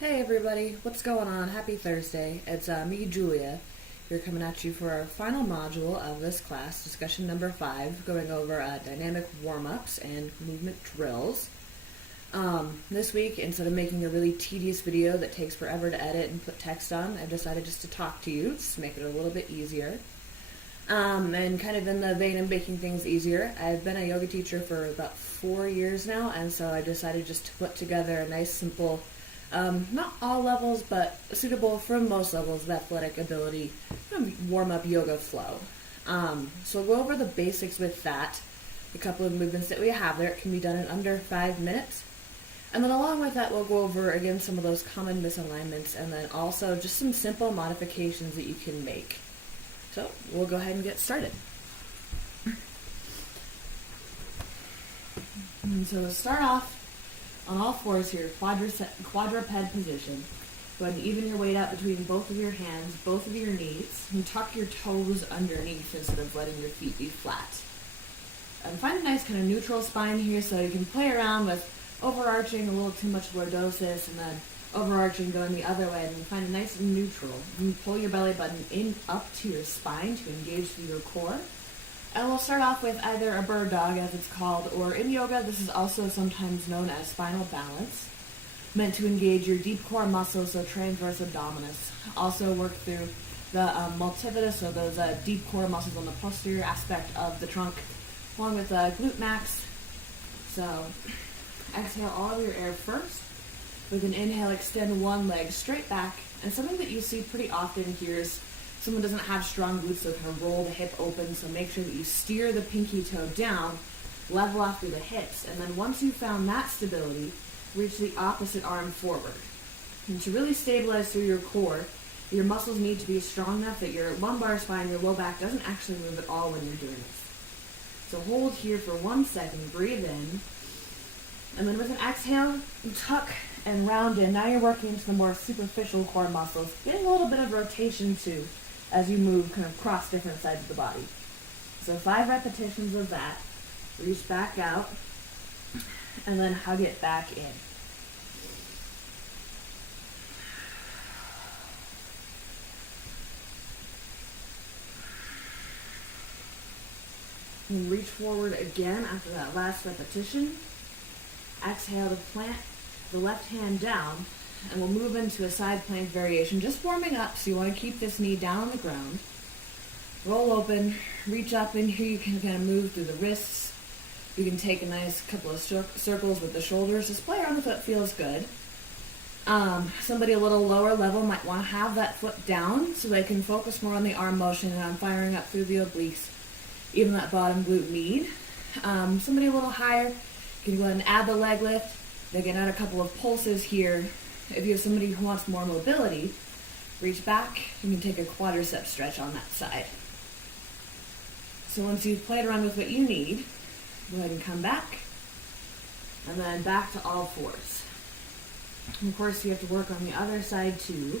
Hey everybody, what's going on? Happy Thursday. It's me, Julia. We're coming at you for our final module of this class, discussion number 5, going over dynamic warm-ups and movement drills. This week, instead of making a really tedious video that takes forever to edit and put text on, I've decided just to talk to you, just to make it a little bit easier. And kind of in the vein of making things easier, I've been a yoga teacher for about 4 years now, and so I decided just to put together a nice, simple, not all levels, but suitable for most levels of athletic ability, warm-up yoga flow. So we'll go over the basics with that, a couple of movements that we have there. It can be done in under 5 minutes. And then along with that, we'll go over, again, some of those common misalignments, and then also just some simple modifications that you can make. So we'll go ahead and get started. And so to start off, on all fours here, quadruped position. Go ahead and even your weight out between both of your hands, both of your knees, and tuck your toes underneath instead of letting your feet be flat. And find a nice kind of neutral spine here so you can play around with overarching a little too much lordosis and then overarching going the other way, and then find a nice neutral. You pull your belly button in up to your spine to engage through your core. And we'll start off with either a bird dog, as it's called, or in yoga, this is also sometimes known as spinal balance, meant to engage your deep core muscles, so transverse abdominis. Also work through the multifidus, so those deep core muscles on the posterior aspect of the trunk, along with glute max. So exhale all of your air first. With an inhale, extend one leg straight back. And something that you see pretty often here is someone doesn't have strong glutes, so kind of roll the hip open, so make sure that you steer the pinky toe down, level off through the hips, and then once you've found that stability, reach the opposite arm forward. And to really stabilize through your core, your muscles need to be strong enough that your lumbar spine, your low back doesn't actually move at all when you're doing this. So hold here for 1 second, breathe in, and then with an exhale, tuck and round in. Now you're working into the more superficial core muscles, getting a little bit of rotation too, as you move kind of across different sides of the body. So 5 repetitions of that. Reach back out, and then hug it back in. And reach forward again after that last repetition. Exhale to plant the left hand down, and we'll move into a side plank variation, just warming up, so you want to keep this knee down on the ground. Roll open, reach up in here, you can kind of move through the wrists. You can take a nice couple of circles with the shoulders. Just play around with what feels good. Somebody a little lower level might want to have that foot down so they can focus more on the arm motion and on firing up through the obliques, even that bottom glute med. Somebody a little higher, you can go ahead and add the leg lift. They can add a couple of pulses here. If you have somebody who wants more mobility, reach back. You can take a quadricep stretch on that side. So once you've played around with what you need, go ahead and come back, and then back to all fours. And of course, you have to work on the other side too.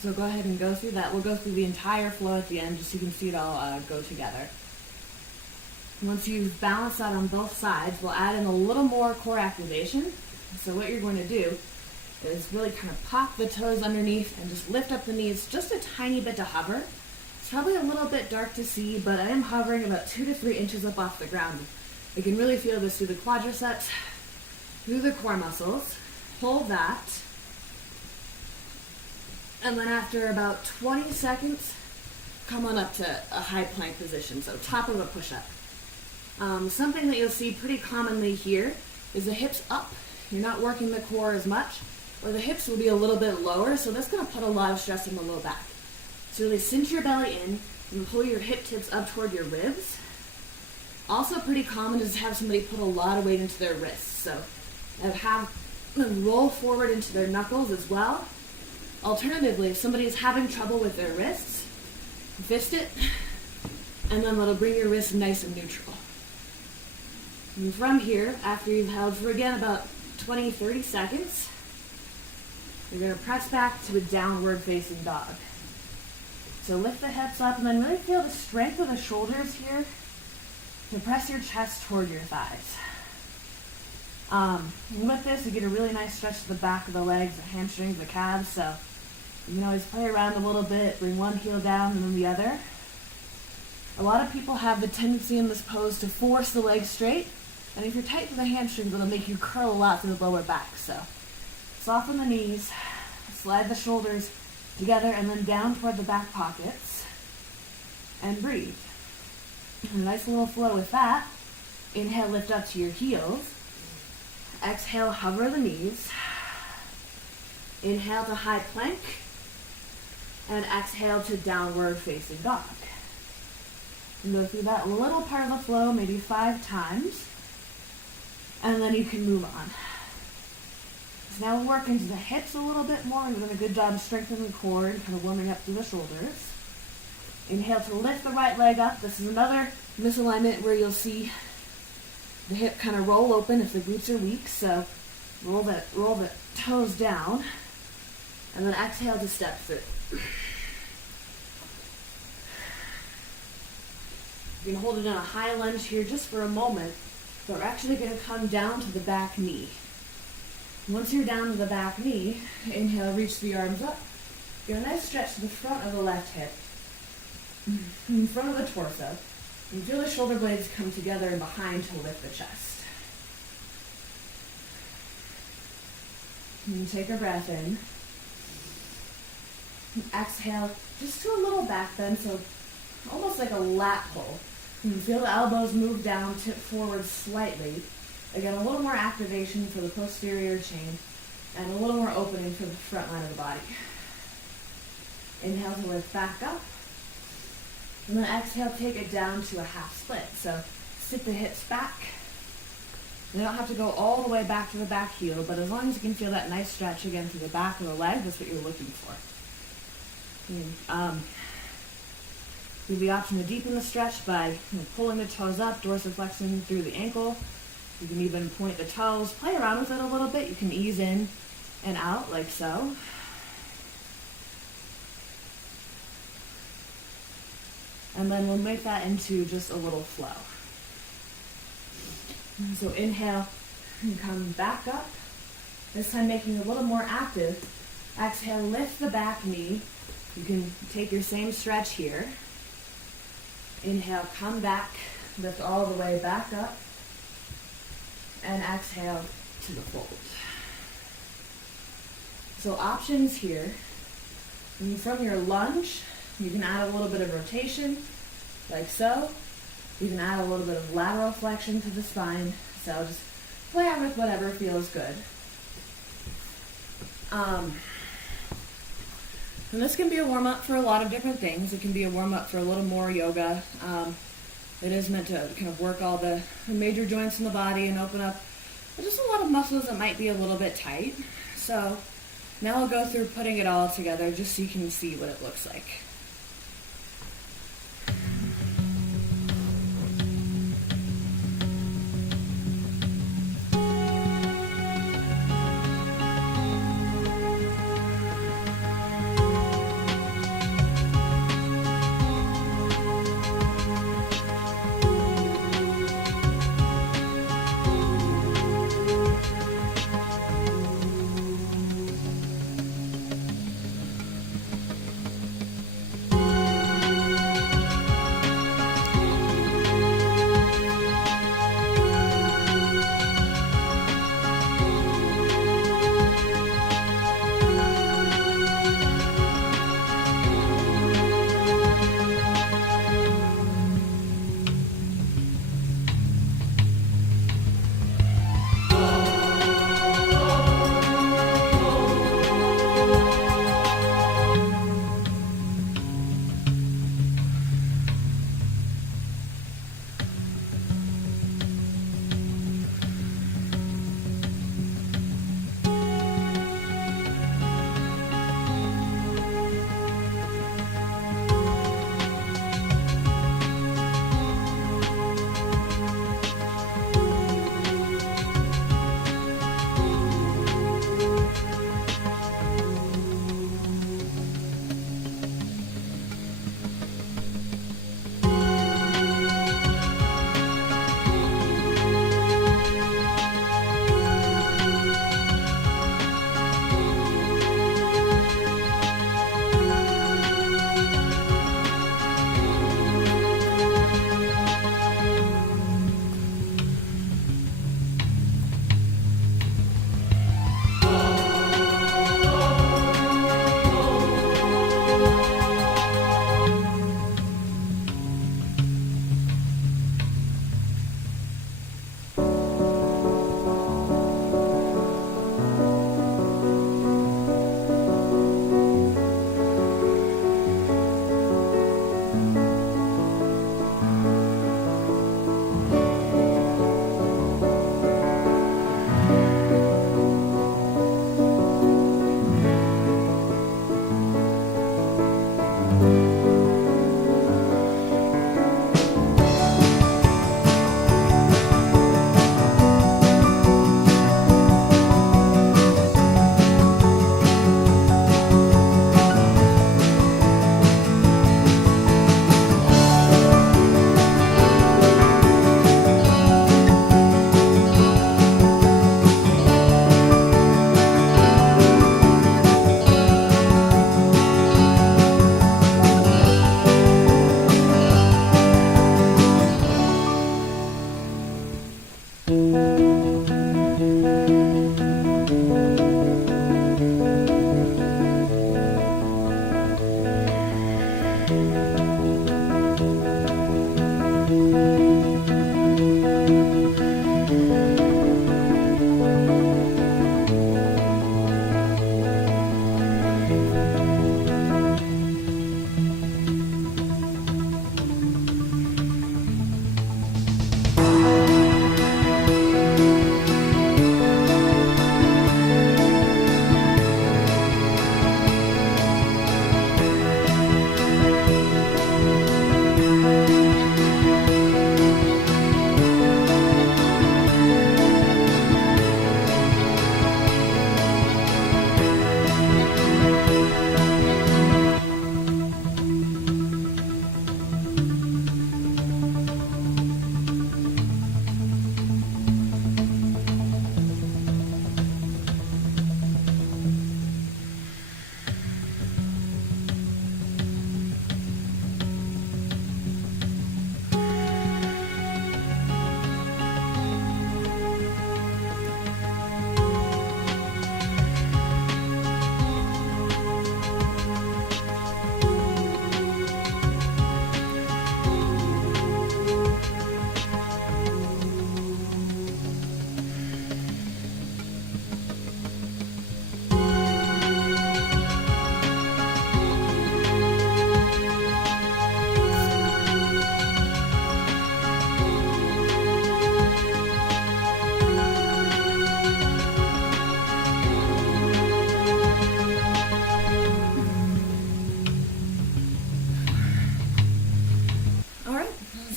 So go ahead and go through that. We'll go through the entire flow at the end, just so you can see it all go together. Once you've balanced out on both sides, we'll add in a little more core activation. So what you're going to do is really kind of pop the toes underneath and just lift up the knees just a tiny bit to hover. It's probably a little bit dark to see, but I am hovering about 2 to 3 inches up off the ground. You can really feel this through the quadriceps, through the core muscles. Hold that. And then after about 20 seconds, come on up to a high plank position, so top of a push-up. Something that you'll see pretty commonly here is the hips up. You're not working the core as much, or the hips will be a little bit lower, so that's going to put a lot of stress on the low back. So really cinch your belly in and pull your hip tips up toward your ribs. Also pretty common is to have somebody put a lot of weight into their wrists, so have them roll forward into their knuckles as well. Alternatively, if somebody is having trouble with their wrists, fist it, and then it'll bring your wrists nice and neutral. And from here, after you've held for again about 20-30 seconds, you're going to press back to a downward facing dog. So lift the hips up and then really feel the strength of the shoulders here to press your chest toward your thighs. With this, you get a really nice stretch to the back of the legs, the hamstrings, the calves, so you can always play around a little bit, bring one heel down and then the other. A lot of people have the tendency in this pose to force the legs straight, and if you're tight to the hamstrings, it'll make you curl a lot through the lower back. So soften the knees, slide the shoulders together and then down toward the back pockets, and breathe. A nice little flow with that. Inhale, lift up to your heels. Exhale, hover the knees. Inhale to high plank. And exhale to downward facing dog. And go through that little part of the flow maybe 5 times. And then you can move on. So now we'll work into the hips a little bit more. We've done a good job strengthening the core and kind of warming up through the shoulders. Inhale to lift the right leg up. This is another misalignment where you'll see the hip kind of roll open if the glutes are weak. So roll the toes down. And then exhale to step through. You can hold it in a high lunge here just for a moment, but we're actually going to come down to the back knee. Once you're down to the back knee, inhale, reach the arms up. Get a nice stretch to the front of the left hip, in front of the torso, and feel the shoulder blades come together and behind to lift the chest. And take a breath in. And exhale, just to a little back bend, so almost like a lat pull. You can feel the elbows move down, tip forward slightly. Again, a little more activation for the posterior chain and a little more opening for the front line of the body. Inhale to lift back up. And then exhale, take it down to a half split. So sit the hips back. You don't have to go all the way back to the back heel, but as long as you can feel that nice stretch again through the back of the leg, that's what you're looking for. You have the option to deepen the stretch by pulling the toes up, dorsiflexing through the ankle. You can even point the toes, play around with it a little bit. You can ease in and out like so. And then we'll make that into just a little flow. So inhale and come back up. This time making it a little more active. Exhale, lift the back knee. You can take your same stretch here. Inhale, come back, lift all the way back up. And exhale to the fold. So options here. And from your lunge, you can add a little bit of rotation, like so. You can add a little bit of lateral flexion to the spine. So just play out with whatever feels good. And this can be a warm-up for a lot of different things. It can be a warm-up for a little more yoga. It is meant to kind of work all the major joints in the body and open up just a lot of muscles that might be a little bit tight. So now I'll go through putting it all together just so you can see what it looks like.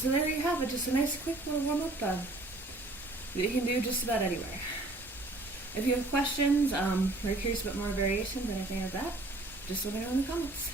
So there you have it, just a nice quick little warm-up done that you can do just about anywhere. If you have questions, or you're curious about more variations, anything like that, just let me know in the comments.